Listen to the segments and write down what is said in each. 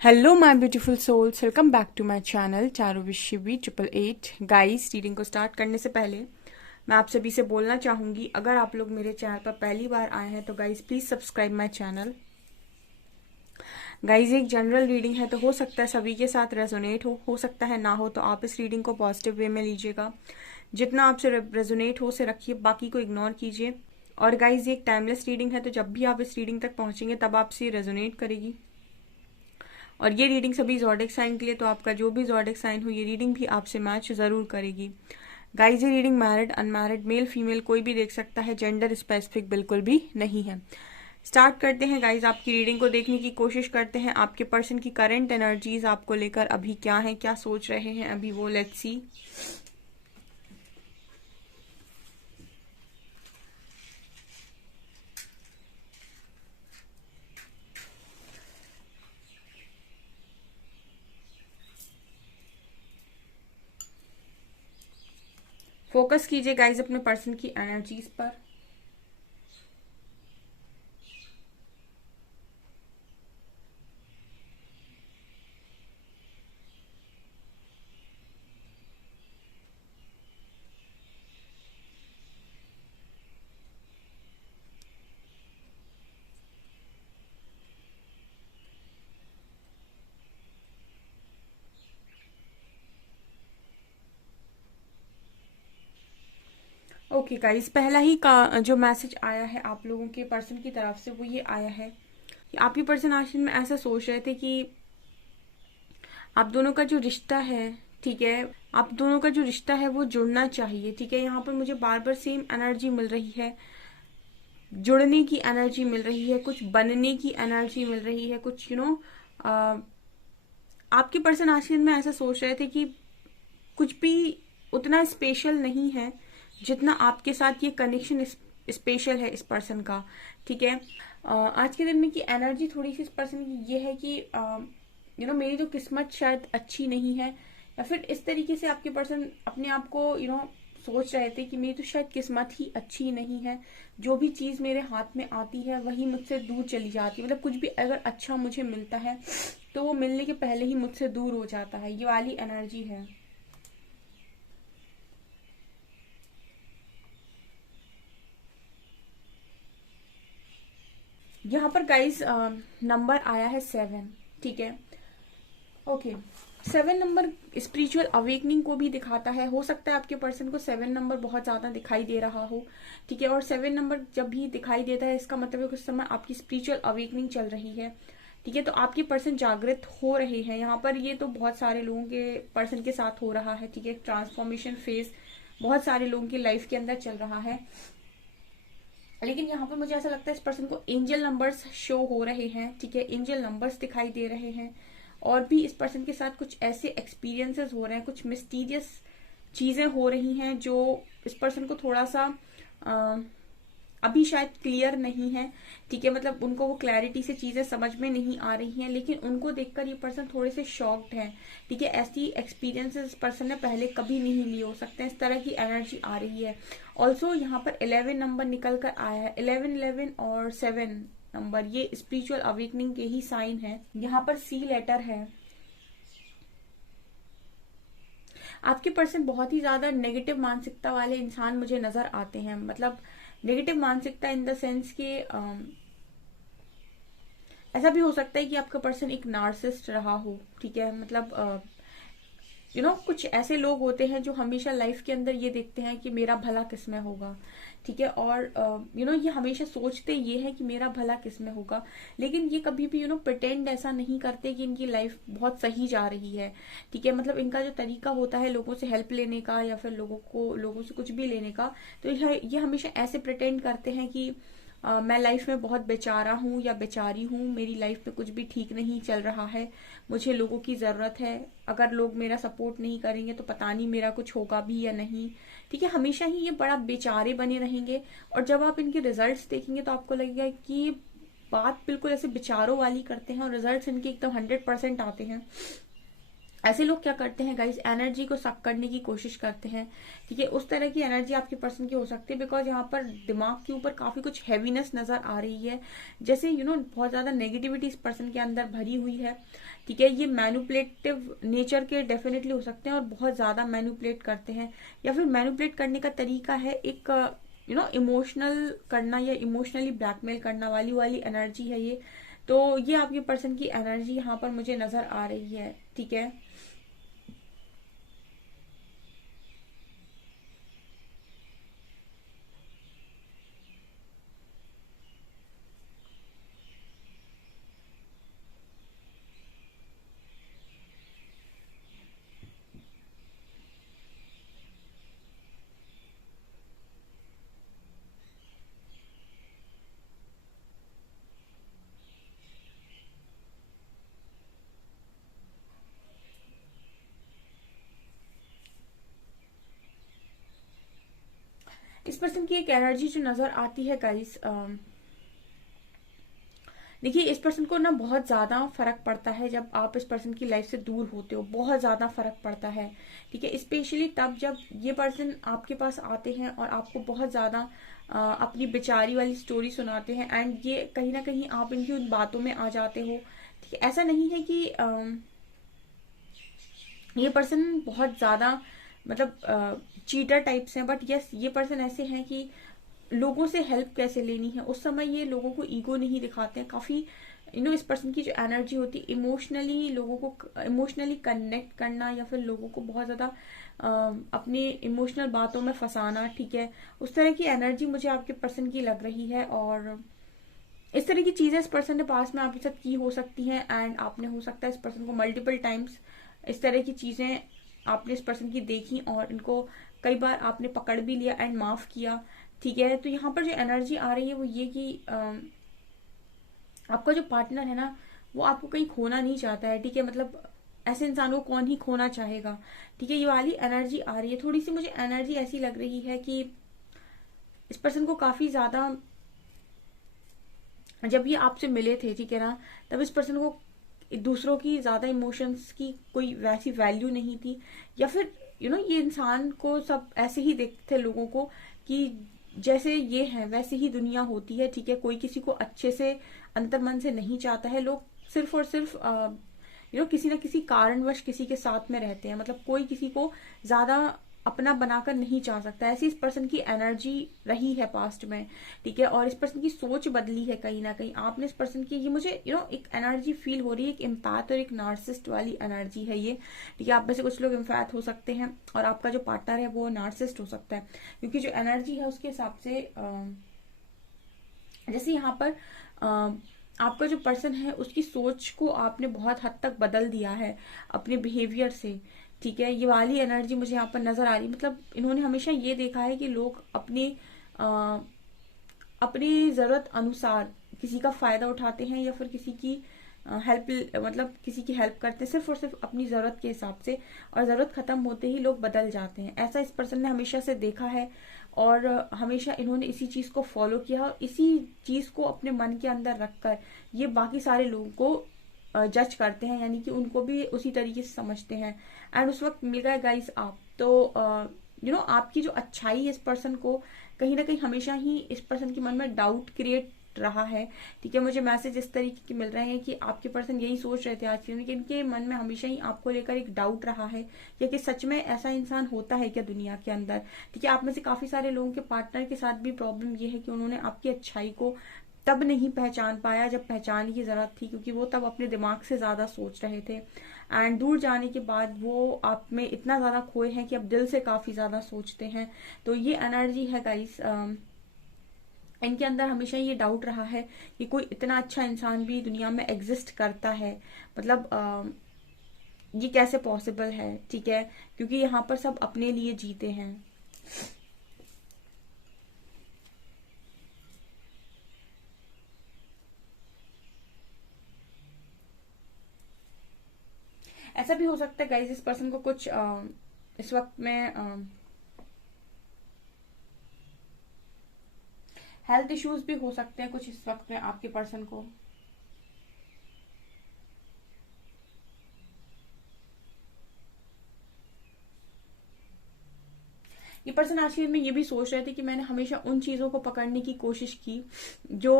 Hello my beautiful souls, welcome back to my channel Charu विशिवी 888। Guys, reading को start करने से पहले मैं आप सभी से बोलना चाहूँगी, अगर आप लोग मेरे चैनल पर पहली बार आए हैं तो guys please subscribe my channel. Guys, एक जनरल रीडिंग है तो हो सकता है सभी के साथ रेजोनेट हो सकता है ना हो, तो आप इस रीडिंग को पॉजिटिव वे में लीजिएगा। जितना आपसे रेजोनेट हो उसे रखिए, बाकी को इग्नोर कीजिए। और गाइज, ये एक टाइमलेस रीडिंग है, तो जब भी आप इस रीडिंग तक पहुँचेंगे तब आपसे रेजोनेट करेगी। और ये रीडिंग सभी ज़ोडिक साइन के लिए, तो आपका जो भी ज़ोडिक साइन हो ये रीडिंग भी आपसे मैच ज़रूर करेगी। गाइज, ये reading married unmarried male female कोई भी देख सकता है, जेंडर स्पेसिफिक बिल्कुल भी नहीं है। स्टार्ट करते हैं गाइज, आपकी रीडिंग को देखने की कोशिश करते हैं। आपके पर्सन की करंट एनर्जीज आपको लेकर अभी क्या है, क्या सोच रहे हैं अभी वो, लेट्स सी। फोकस कीजिए गाइज अपने पर्सन की एनर्जीज पर। ओके गाइस, पहला ही का जो मैसेज आया है आप लोगों के पर्सन की तरफ से वो ये आया है कि आपके पर्सन आखिर में ऐसा सोच रहे थे कि आप दोनों का जो रिश्ता है, ठीक है, आप दोनों का जो रिश्ता है वो जुड़ना चाहिए। ठीक है, यहाँ पर मुझे बार बार सेम एनर्जी मिल रही है, जुड़ने की एनर्जी मिल रही है, कुछ बनने की एनर्जी मिल रही है, कुछ आपके पर्सन आखिर में ऐसा सोच रहे थे कि कुछ भी उतना स्पेशल नहीं है जितना आपके साथ ये कनेक्शन स्पेशल है इस पर्सन का। ठीक है, आज के दिन में की एनर्जी थोड़ी सी इस पर्सन की ये है कि मेरी तो किस्मत शायद अच्छी नहीं है, या फिर इस तरीके से आपके पर्सन अपने आप को सोच रहे थे कि मेरी तो शायद किस्मत ही अच्छी नहीं है, जो भी चीज मेरे हाथ में आती है वही मुझसे दूर चली जाती है। मतलब कुछ भी अगर अच्छा मुझे मिलता है तो वो मिलने के पहले ही मुझसे दूर हो जाता है, ये वाली एनर्जी है। यहाँ पर गाइस नंबर आया है 7। ठीक है, ओके। 7 नंबर स्पिरिचुअल अवेकनिंग को भी दिखाता है। हो सकता है आपके पर्सन को 7 नंबर बहुत ज्यादा दिखाई दे रहा हो। ठीक है, और 7 नंबर जब भी दिखाई देता है इसका मतलब है कुछ समय आपकी स्पिरिचुअल अवेकनिंग चल रही है। ठीक है, तो आपके पर्सन जागृत हो रहे हैं। यहाँ पर ये तो बहुत सारे लोगों के पर्सन के साथ हो रहा है। ठीक है, ट्रांसफॉर्मेशन फेज बहुत सारे लोगों की लाइफ के अंदर चल रहा है। लेकिन यहाँ पर मुझे ऐसा लगता है इस पर्सन को एंजल नंबर्स शो हो रहे हैं। ठीक है, एंजल नंबर्स दिखाई दे रहे हैं, और भी इस पर्सन के साथ कुछ ऐसे एक्सपीरियंसेस हो रहे हैं, कुछ मिस्टीरियस चीजें हो रही हैं जो इस पर्सन को थोड़ा सा अभी शायद क्लियर नहीं है। ठीक है, मतलब उनको वो क्लैरिटी से चीजें समझ में नहीं आ रही हैं, लेकिन उनको देखकर ये पर्सन थोड़े से शॉक्ड है। ठीक है, ऐसी एक्सपीरियंसेस इस पर्सन ने पहले कभी नहीं लिए हो सकते हैं, इस तरह की एनर्जी आ रही है। ऑल्सो यहाँ पर 11 नंबर निकल कर आया है। 11 और 7 नंबर ये स्पिरिचुअल अवेकनिंग के ही साइन है। यहाँ पर सी लेटर है। आपके पर्सन बहुत ही ज्यादा नेगेटिव मानसिकता वाले इंसान मुझे नजर आते हैं। मतलब नेगेटिव मानसिकता इन द सेंस के ऐसा भी हो सकता है कि आपका पर्सन एक नार्सिस्ट रहा हो। ठीक है, मतलब कुछ ऐसे लोग होते हैं जो हमेशा लाइफ के अंदर ये देखते हैं कि मेरा भला किसमें होगा। ठीक है, और ये हमेशा सोचते ये है कि मेरा भला किसमें होगा, लेकिन ये कभी भी प्रिटेंड ऐसा नहीं करते कि इनकी लाइफ बहुत सही जा रही है। ठीक है, मतलब इनका जो तरीका होता है लोगों से हेल्प लेने का या फिर लोगों से कुछ भी लेने का, तो ये हमेशा ऐसे प्रिटेंड करते हैं कि मैं लाइफ में बहुत बेचारा हूँ या बेचारी हूँ, मेरी लाइफ में कुछ भी ठीक नहीं चल रहा है, मुझे लोगों की ज़रूरत है, अगर लोग मेरा सपोर्ट नहीं करेंगे तो पता नहीं मेरा कुछ होगा भी या नहीं। ठीक है, हमेशा ही ये बड़ा बेचारे बने रहेंगे, और जब आप इनके रिजल्ट्स देखेंगे तो आपको लगेगा कि बात बिल्कुल ऐसे बेचारों वाली करते हैं और रिजल्ट्स इनके एकदम 100% आते हैं। ऐसे लोग क्या करते हैं गाइस, एनर्जी को सक करने की कोशिश करते हैं, ठीक है। उस तरह की एनर्जी आपके पर्सन की हो सकती है, बिकॉज यहाँ पर दिमाग के ऊपर काफी कुछ हैवीनेस नजर आ रही है, जैसे बहुत ज्यादा नेगेटिविटी इस पर्सन के अंदर भरी हुई है, ठीक है। ये मैनिपुलेटिव नेचर के डेफिनेटली हो सकते हैं और बहुत ज्यादा मैनिपुलेट करते हैं, या फिर मैनिपुलेट करने का तरीका है एक इमोशनल करना या इमोशनली ब्लैकमेल करना वाली वाली एनर्जी है ये। तो ये आपके पर्सन की एनर्जी यहाँ पर मुझे नजर आ रही है, ठीक है। इस पर्सन की एक एनर्जी जो नजर आती है गाइस, देखिए इस पर्सन को ना बहुत ज्यादा फर्क पड़ता है जब आप इस पर्सन की लाइफ से दूर होते हो, बहुत ज्यादा फर्क पड़ता है, ठीक है। स्पेशली तब जब ये पर्सन आपके पास आते हैं और आपको बहुत ज्यादा अपनी बेचारी वाली स्टोरी सुनाते हैं, एंड ये कहीं ना कहीं आप इनकी उन बातों में आ जाते हो, ठीक है। ऐसा नहीं है कि ये पर्सन बहुत ज्यादा मतलब चीटर टाइप्स हैं, बट यस ये पर्सन ऐसे हैं कि लोगों से हेल्प कैसे लेनी है उस समय ये लोगों को ईगो नहीं दिखाते हैं काफी। इस पर्सन की जो एनर्जी होती है इमोशनली, लोगों को इमोशनली कनेक्ट करना या फिर लोगों को बहुत ज्यादा अपनी इमोशनल बातों में फंसाना, ठीक है। उस तरह की एनर्जी मुझे आपके पर्सन की लग रही है, और इस तरह की चीजें इस पर्सन ने पास में आपके साथ की हो सकती हैं, एंड आपने हो सकता है इस पर्सन को मल्टीपल टाइम्स इस तरह की चीजें आपने इस पर्सन की देखी और इनको कई बार आपने पकड़ भी लिया एंड माफ किया, ठीक है। तो यहाँ पर जो एनर्जी आ रही है वो ये कि आपका जो पार्टनर है ना वो आपको कहीं खोना नहीं चाहता है, ठीक है। मतलब ऐसे इंसान को कौन ही खोना चाहेगा, ठीक है। ये वाली एनर्जी आ रही है, थोड़ी सी मुझे एनर्जी ऐसी लग रही है कि इस पर्सन को काफी ज्यादा, जब ये आपसे मिले थे, ठीक है ना, तब इस पर्सन को दूसरों की ज्यादा इमोशंस की कोई वैसी वैल्यू नहीं थी, या फिर ये इंसान को सब ऐसे ही देखते थे लोगों को कि जैसे ये है वैसे ही दुनिया होती है, ठीक है। कोई किसी को अच्छे से अंतर मन से नहीं चाहता है, लोग सिर्फ और सिर्फ किसी ना किसी कारणवश किसी के साथ में रहते हैं, मतलब कोई किसी को ज्यादा अपना बनाकर नहीं चाह सकता। ऐसी इस पर्सन की एनर्जी रही है पास्ट में, ठीक है। और इस पर्सन की सोच बदली है कहीं ना कहीं, आपने इस पर्सन की, ये मुझे एक एनर्जी फील हो रही है, एक इम्पैथ और एक नार्सिस्ट वाली एनर्जी है ये, ठीक है। आप में से कुछ लोग इम्पैथ हो सकते हैं और आपका जो पार्टनर है वो नार्सिस्ट हो सकता है, क्योंकि जो एनर्जी है उसके हिसाब से जैसे यहाँ पर आपका जो पर्सन है उसकी सोच को आपने बहुत हद तक बदल दिया है अपने बिहेवियर से, ठीक है। ये वाली एनर्जी मुझे यहाँ पर नजर आ रही, मतलब इन्होंने हमेशा ये देखा है कि लोग अपनी जरूरत अनुसार किसी का फायदा उठाते हैं या फिर किसी की हेल्प, मतलब किसी की हेल्प करते हैं सिर्फ और सिर्फ अपनी जरूरत के हिसाब से, और जरूरत खत्म होते ही लोग बदल जाते हैं। ऐसा इस पर्सन ने हमेशा से देखा है और हमेशा इन्होंने इसी चीज को फॉलो किया और इसी चीज को अपने मन के अंदर रखकर ये बाकी सारे लोगों को जज करते हैं, यानी कि उनको भी उसी तरीके से समझते हैं। एंड उस वक्त मिल गए गाइस आप, तो आपकी जो अच्छाई है इस पर्सन को कहीं ना कहीं हमेशा ही इस पर्सन के मन में डाउट क्रिएट रहा है, ठीक है। मुझे मैसेज इस तरीके के मिल रहे हैं कि आपके पर्सन यही सोच रहे थे आज के दिन कि इनके मन में हमेशा ही आपको लेकर एक डाउट रहा है, या कि सच में ऐसा इंसान होता है क्या दुनिया के अंदर, ठीक है। आप में से काफी सारे लोगों के पार्टनर के साथ भी प्रॉब्लम ये है कि उन्होंने आपकी अच्छाई को तब नहीं पहचान पाया जब पहचान की जरूरत थी, क्योंकि वो तब अपने दिमाग से ज्यादा सोच रहे थे, एंड दूर जाने के बाद वो आप में इतना ज्यादा खोए हैं कि अब दिल से काफी ज्यादा सोचते हैं। तो ये एनर्जी है गाइस, इनके अंदर हमेशा ये डाउट रहा है कि कोई इतना अच्छा इंसान भी दुनिया में एग्जिस्ट करता है, मतलब ये कैसे पॉसिबल है, ठीक है। क्योंकि यहाँ पर सब अपने लिए जीते हैं। ऐसा भी हो सकता है गाइस इस पर्सन को कुछ इस वक्त में हेल्थ इश्यूज भी हो सकते हैं कुछ इस वक्त में आपके पर्सन को। ये पर्सन आज के दिन में ये भी सोच रहे थे कि मैंने हमेशा उन चीजों को पकड़ने की कोशिश की जो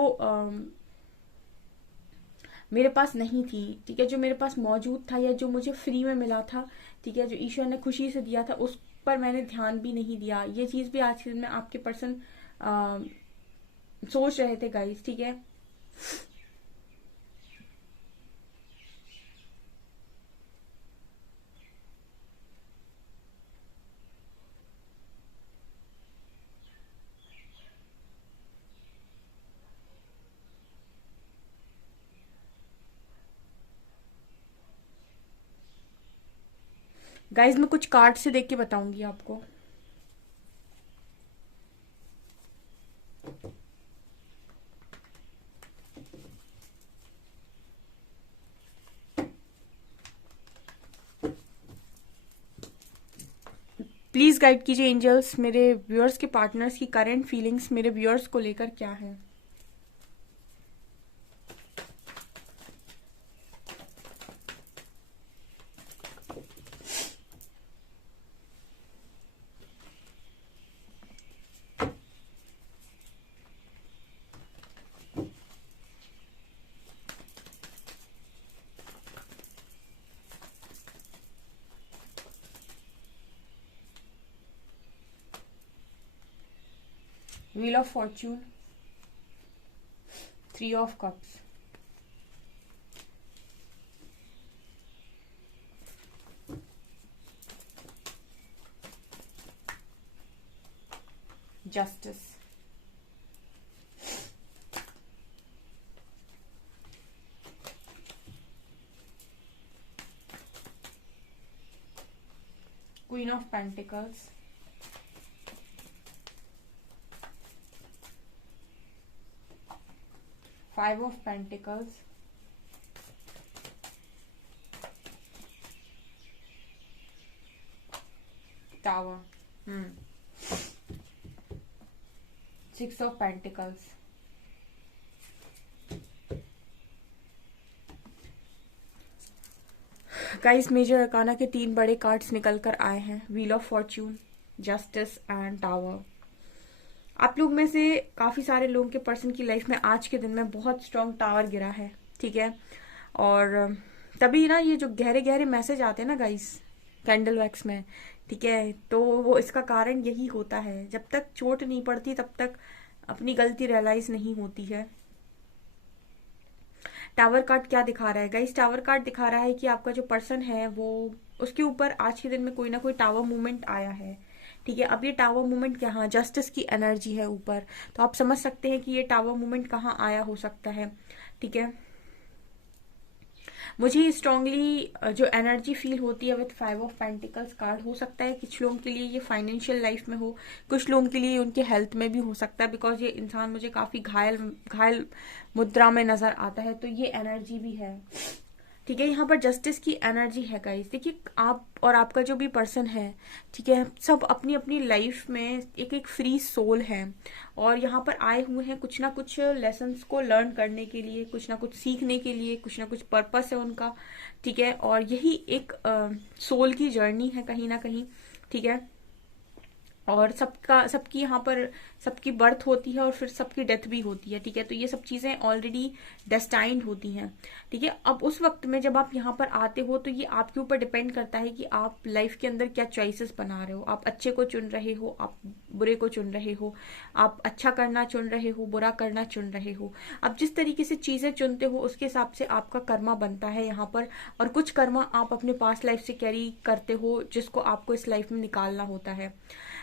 मेरे पास नहीं थी, ठीक है, जो मेरे पास मौजूद था या जो मुझे फ्री में मिला था, ठीक है, जो ईश्वर ने खुशी से दिया था, उस पर मैंने ध्यान भी नहीं दिया। ये चीज भी आज के दिन में आपके पर्सन सोच रहे थे गाइस, ठीक है। गाइस मैं कुछ कार्ड से देख के बताऊंगी आपको। प्लीज गाइड कीजिए एंजल्स, मेरे व्यूअर्स के पार्टनर्स की करंट फीलिंग्स मेरे व्यूअर्स को लेकर क्या है। Wheel of Fortune, 3 of Cups, Justice, Queen of Pentacles, Five of Pentacles, Tower, 6 of Pentacles, guys major arcana के 3 बड़े कार्ड्स निकल कर आए हैं, wheel of fortune, justice and tower. आप लोग में से काफी सारे लोगों के पर्सन की लाइफ में आज के दिन में बहुत स्ट्रॉन्ग टावर गिरा है, ठीक है। और तभी ना ये जो गहरे गहरे मैसेज आते हैं ना गाइस कैंडल वैक्स में, ठीक है, तो वो इसका कारण यही होता है। जब तक चोट नहीं पड़ती तब तक अपनी गलती रियलाइज नहीं होती है। टावर कार्ड क्या दिखा रहा है गाइस? टावर कार्ड दिखा रहा है कि आपका जो पर्सन है वो, उसके ऊपर आज के दिन में कोई ना कोई टावर मूवमेंट आया है, ठीक है। अब ये टावर मूवमेंट क्या, हाँ जस्टिस की एनर्जी है ऊपर, तो आप समझ सकते हैं कि ये टावर मूवमेंट कहाँ आया हो सकता है, ठीक है। मुझे स्ट्रांगली जो एनर्जी फील होती है विथ 5 ऑफ पेंटिकल्स कार्ड, हो सकता है कुछ लोगों के लिए ये फाइनेंशियल लाइफ में हो, कुछ लोगों के लिए उनके हेल्थ में भी हो सकता है, बिकॉज ये इंसान मुझे काफी घायल घायल मुद्रा में नजर आता है, तो ये एनर्जी भी है, ठीक है। यहाँ पर जस्टिस की एनर्जी है गाइस। देखिए आप और आपका जो भी पर्सन है, ठीक है, सब अपनी अपनी लाइफ में एक एक फ्री सोल है, और यहाँ पर आए हुए हैं कुछ ना कुछ लेसन्स को लर्न करने के लिए, कुछ ना कुछ सीखने के लिए, कुछ ना कुछ पर्पस है उनका, ठीक है। और यही एक सोल की जर्नी है कहीं ना कहीं, ठीक है। और सबकी यहाँ पर सबकी बर्थ होती है और फिर सबकी डेथ भी होती है, ठीक है। तो ये सब चीजें ऑलरेडी डेस्टाइंड होती हैं, ठीक है। अब उस वक्त में जब आप यहाँ पर आते हो तो ये आपके ऊपर डिपेंड करता है कि आप लाइफ के अंदर क्या चॉइसेस बना रहे हो। आप अच्छे को चुन रहे हो, आप बुरे को चुन रहे हो, आप अच्छा करना चुन रहे हो, बुरा करना चुन रहे हो। अब जिस तरीके से चीजें चुनते हो उसके हिसाब से आपका कर्मा बनता है यहाँ पर, और कुछ कर्मा आप अपने पास्ट लाइफ से कैरी करते हो जिसको आपको इस लाइफ में निकालना होता है।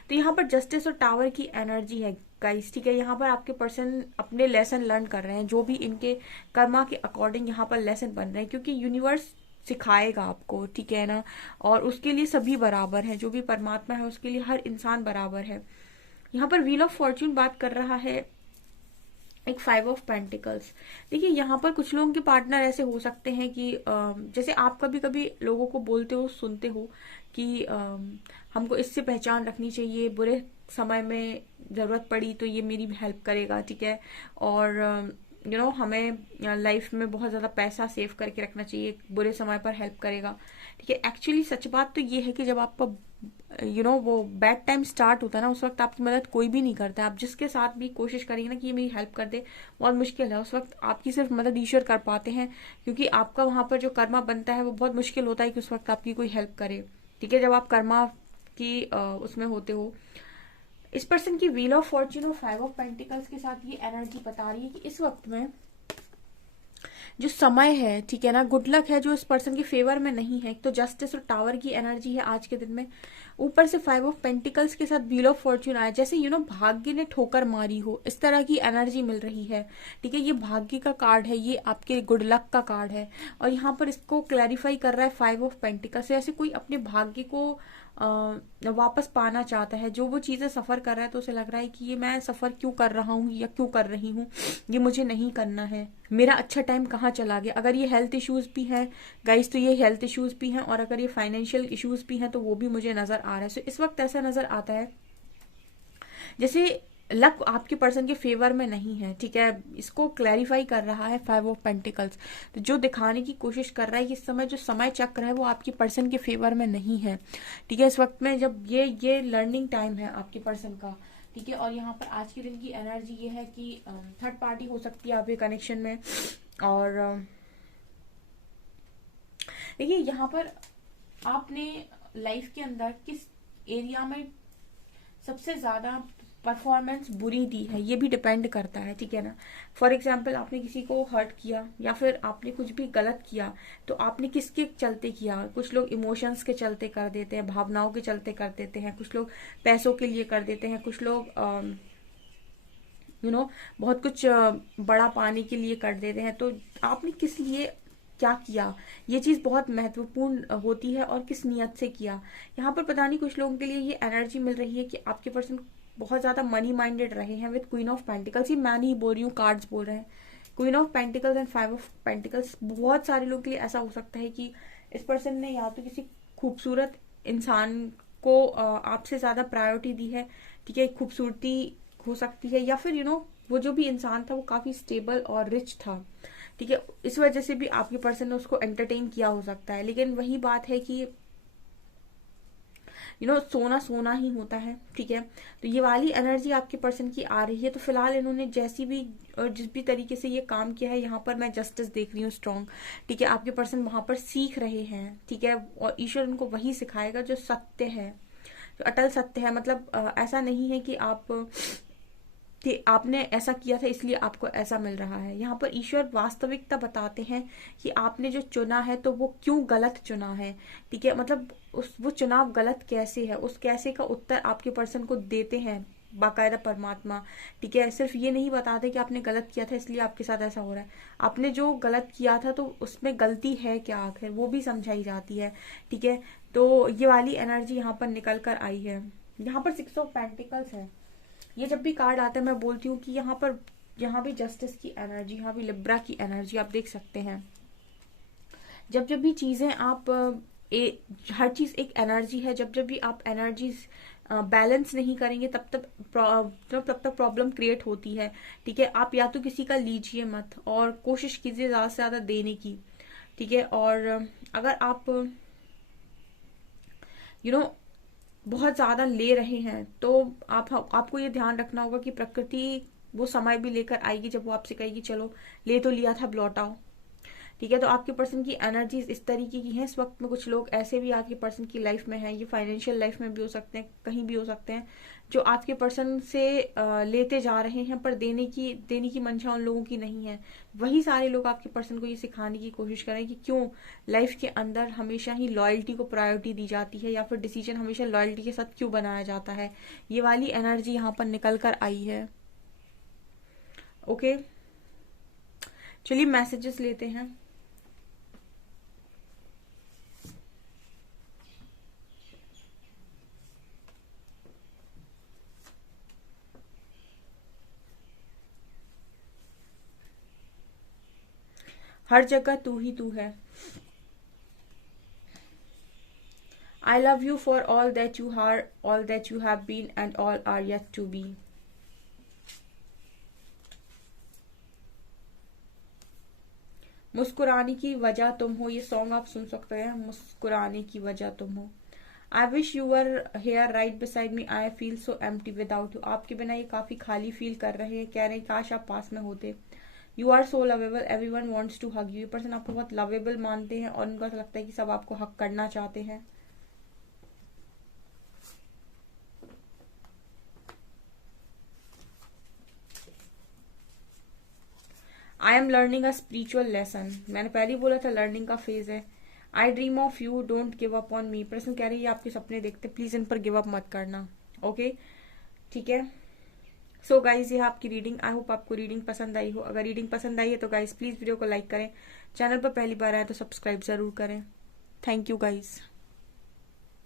तो यहाँ पर जस्टिस और टावर की एनर्जी है गाइस, ठीक है। यहाँ पर आपके पर्सन अपने लेसन लर्न कर रहे हैं, जो भी इनके कर्मा के अकॉर्डिंग यहाँ पर लेसन बन रहे हैं, क्योंकि यूनिवर्स सिखाएगा आपको, ठीक है ना। और उसके लिए सभी बराबर हैं, जो भी परमात्मा है उसके लिए हर इंसान बराबर है। यहाँ पर व्हील ऑफ फॉर्च्यून बात कर रहा है एक 5 ऑफ पेंटिकल्स। देखिए यहाँ पर कुछ लोगों के पार्टनर ऐसे हो सकते हैं कि जैसे आप कभी कभी लोगों को बोलते हो, सुनते हो कि हमको इससे पहचान रखनी चाहिए, बुरे समय में जरूरत पड़ी तो ये मेरी हेल्प करेगा, ठीक है। और हमें लाइफ में बहुत ज़्यादा पैसा सेव करके रखना चाहिए, बुरे समय पर हेल्प करेगा। ठीक है, एक्चुअली सच बात तो ये है कि जब आपका वो बैड टाइम स्टार्ट होता है ना, उस वक्त आपकी मदद कोई भी नहीं करता है। आप जिसके साथ भी कोशिश करेंगे ना कि ये मेरी हेल्प कर दे, बहुत मुश्किल है। उस वक्त आपकी सिर्फ मदद ईश्वर कर पाते हैं, क्योंकि आपका वहां पर जो कर्मा बनता है वो बहुत मुश्किल होता है कि उस वक्त आपकी कोई हेल्प करे। ठीक है, जब आप कर्मा की उसमें होते हो। इस पर्सन की व्हील ऑफ फॉर्च्यून और 5 ऑफ पेंटिकल्स के साथ ये एनर्जी बता रही है कि इस वक्त में जो समय है, ठीक है ना, गुड लक है जो इस पर्सन के फेवर में नहीं है। एक तो जस्टिस और टावर की एनर्जी है आज के दिन में, ऊपर से 5 ऑफ पेंटिकल्स के साथ व्हील ऑफ फॉर्च्यून आया, जैसे भाग्य ने ठोकर मारी हो, इस तरह की एनर्जी मिल रही है। ठीक है, ये भाग्य का कार्ड है, ये आपके गुड लक का कार्ड है। और यहाँ पर इसको क्लैरिफाई कर रहा है 5 ऑफ पेंटिकल्स। ऐसे कोई अपने भाग्य को वापस पाना चाहता है, जो वो चीजें सफर कर रहा है तो उसे लग रहा है कि ये मैं सफर क्यों कर रहा हूँ या क्यों कर रही हूँ, ये मुझे नहीं करना है, मेरा अच्छा टाइम कहाँ चला गया। अगर ये हेल्थ इश्यूज भी हैं गाइस तो ये हेल्थ इश्यूज भी हैं, और अगर ये फाइनेंशियल इश्यूज भी हैं तो वो भी मुझे नजर आ रहा है। सो इस वक्त ऐसा नजर आता है जैसे लक आपके पर्सन के फेवर में नहीं है। ठीक है, इसको क्लैरिफाई कर रहा है 5 ऑफ पेंटिकल्स, तो जो दिखाने की कोशिश कर रहा है कि इस समय जो समय चक्र है वो आपके पर्सन के फेवर में नहीं है। ठीक है, इस वक्त में जब ये लर्निंग टाइम है आपके पर्सन का। ठीक है, और यहाँ पर आज के दिन की एनर्जी ये है कि थर्ड पार्टी हो सकती है आपके कनेक्शन में। और देखिए यहाँ पर आपने लाइफ के अंदर किस एरिया में सबसे ज्यादा परफॉर्मेंस बुरी दी है, ये भी डिपेंड करता है। ठीक है ना, फॉर एग्जाम्पल आपने किसी को हर्ट किया या फिर आपने कुछ भी गलत किया, तो आपने किसके चलते किया। कुछ लोग इमोशंस के चलते कर देते हैं, भावनाओं के चलते कर देते हैं, कुछ लोग पैसों के लिए कर देते हैं, कुछ लोग बहुत कुछ बड़ा पाने के लिए कर देते हैं। तो आपने किस लिए क्या किया, ये चीज बहुत महत्वपूर्ण होती है, और किस नियत से किया। यहाँ पर पता नहीं कुछ लोगों के लिए ये एनर्जी मिल रही है कि आपके पर्सन बहुत ज्यादा मनी माइंडेड रहे हैं विद क्वीन ऑफ पेंटिकल्स। ये मैं नहीं बोल रही हूँ, कार्ड्स बोल रहे हैं। Queen of pentacles and 5 of pentacles, बहुत सारे लोगों के लिए ऐसा हो सकता है कि इस पर्सन ने या तो किसी खूबसूरत इंसान को आपसे ज्यादा प्रायोरिटी दी है। ठीक है, खूबसूरती हो सकती है, या फिर वो जो भी इंसान था वो काफी स्टेबल और रिच था। ठीक है, इस वजह से भी आपके पर्सन ने उसको एंटरटेन किया हो सकता है। लेकिन वही बात है कि सोना सोना ही होता है। ठीक है, तो ये वाली एनर्जी आपके पर्सन की आ रही है। तो फिलहाल इन्होंने जैसी भी और जिस भी तरीके से ये काम किया है, यहाँ पर मैं जस्टिस देख रही हूँ स्ट्रॉन्ग। ठीक है, आपके पर्सन वहां पर सीख रहे हैं। ठीक है, और ईश्वर उनको वही सिखाएगा जो सत्य है, जो अटल सत्य है। मतलब ऐसा नहीं है कि आपने ऐसा किया था इसलिए आपको ऐसा मिल रहा है। यहाँ पर ईश्वर वास्तविकता बताते हैं कि आपने जो चुना है तो वो क्यों गलत चुना है। ठीक है, मतलब वो चुनाव गलत कैसे है, उस कैसे का उत्तर आपके पर्सन को देते हैं बाकायदा परमात्मा। ठीक है, सिर्फ ये नहीं बताते कि आपने गलत किया था इसलिए आपके साथ ऐसा हो रहा है। आपने जो गलत किया था तो उसमें गलती है क्या आखिर, वो भी समझाई जाती है। ठीक है, तो ये वाली एनर्जी यहाँ पर निकल कर आई है। यहाँ पर 6 ऑफ पेंटिकल्स है। ये जब भी कार्ड आता है मैं बोलती हूँ कि यहाँ भी जस्टिस की एनर्जी, यहाँ भी लिब्रा की एनर्जी आप देख सकते हैं। जब भी चीजें आप हर चीज एक एनर्जी है। जब भी आप एनर्जीज बैलेंस नहीं करेंगे तब तक प्रॉब्लम क्रिएट होती है। ठीक है, आप या तो किसी का लीजिए मत और कोशिश कीजिए ज्यादा से ज्यादा देने की। ठीक है, और अगर आप बहुत ज्यादा ले रहे हैं तो आपको ये ध्यान रखना होगा कि प्रकृति वो समय भी लेकर आएगी जब वो आपसे कहेगी चलो ले तो लिया था अब लौटाओ। ठीक है, तो आपके पर्सन की एनर्जीज इस तरीके की हैं इस वक्त में। कुछ लोग ऐसे भी आपके पर्सन की लाइफ में हैं, ये फाइनेंशियल लाइफ में भी हो सकते हैं, कहीं भी हो सकते हैं, जो आपके पर्सन से लेते जा रहे हैं पर देने की मंशा उन लोगों की नहीं है। वही सारे लोग आपके पर्सन को ये सिखाने की कोशिश करें कि क्यों लाइफ के अंदर हमेशा ही लॉयल्टी को प्रायोरिटी दी जाती है, या फिर डिसीजन हमेशा लॉयल्टी के साथ क्यों बनाया जाता है। ये वाली एनर्जी यहाँ पर निकल कर आई है। ओके, चलिए मैसेजेस लेते हैं। हर जगह तू ही तू है। I love you for all that you are, all that you have been, and all are yet to be. मुस्कुराने की वजह तुम हो, ये सॉन्ग आप सुन सकते हैं, मुस्कुराने की वजह तुम हो। I wish you were here right beside me, I feel so empty without you, आपके बिना ये काफी खाली फील कर रहे हैं, कह रहे हैं काश आप पास में होते। You are so lovable, everyone wants to hug you, ये पर्सन आपको बहुत लवेबल मानते हैं और उनको ऐसा लगता है कि सब आपको हक करना चाहते हैं। I am learning a spiritual lesson, मैंने पहले ही बोला था लर्निंग का फेज है। आई dream of you, don't give up on me, person कह रही है आपके सपने देखते, प्लीज इन पर गिव अप मत करना। ओके, ठीक है। सो गाइज ये है आपकी रीडिंग। आई होप आपको रीडिंग पसंद आई हो। अगर रीडिंग पसंद आई है तो गाइज प्लीज वीडियो को लाइक करें, चैनल पर पहली बार आए तो सब्सक्राइब जरूर करें। Thank you guys.